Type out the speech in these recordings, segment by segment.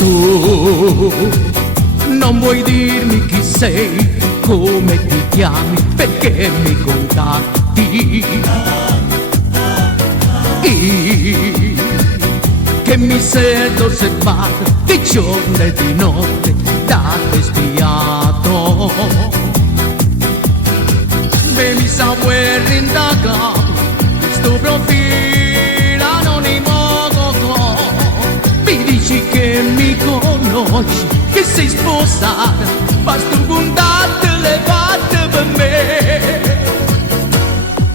Tu non vuoi dirmi chi sei, come ti chiami, perché mi contatti? Io che mi sento osservato di giorno e di notte da te spiato. Me mi sa guerra indagato, sto profilo anonimo. Mi dici che mi conosci, che sei sposata, ma sto contatto le fatte per me.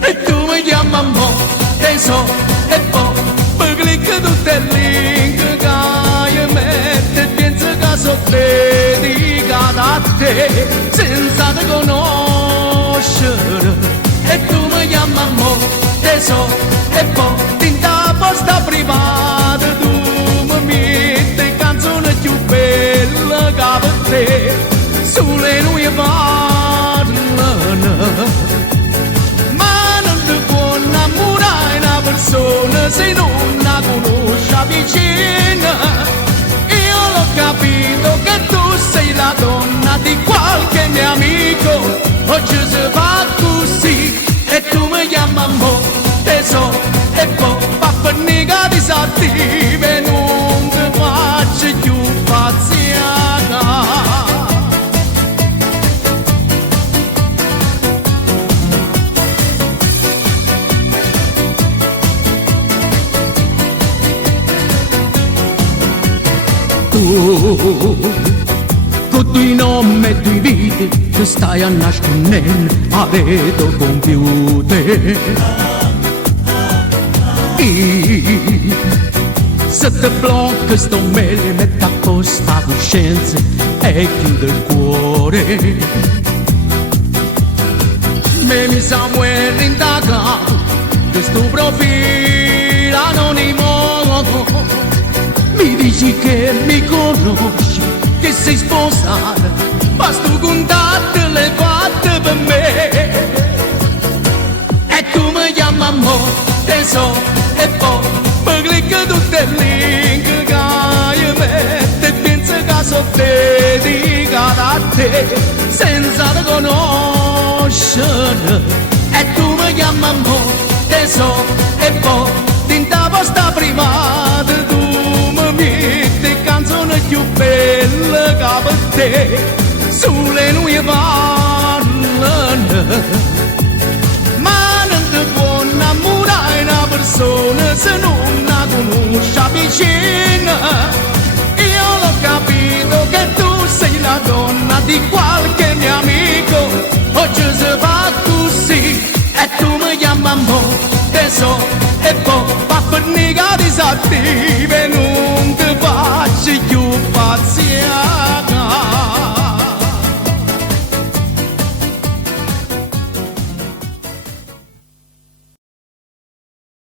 E tu mi chiami a mo', te so, e poi mi clicca tutte le link che mette e penso che sono dedicata a te, senza te conoscere. E tu mi chiami a mo', te so, e poi in da posta privata tu metti canzone più bella che per te, sulle noi parlano, ma non ti può innamorare una persona se non la conosci vicina. Io l'ho capito che tu sei la donna di qualche mio amico, oggi si fa così e tu mi chiami a mo', te so, e poi fa per nega disattive, non ti faccio più pazziata. Tu, con i nomi e tue vite, ti stai a nascondere a vedo compiute. Se ti blocca sto mele, mette a posto la coscienza e chiude il cuore. Me mi sa guerra indagato, questo profilo anonimo. Mi dici che mi conosci, che sei sposata, ma sto contatto le fatte per me. E tu mi chiami a mo', te so, e poi mi clicca tutte le link che mette e penso che sono dedicata a te, senza te conoscere. E tu mi chiami a mo', te so, e poi in da posta privata tu mi metti canzone più bella che per te, sulle noi parlano, ma non ti può innamorare una persona se non la conosci vicina. Io l'ho capito che tu sei la donna di qualche mio amico, oggi si fa così e tu mi chiami a mo', te so, e poi fa per nega disattive.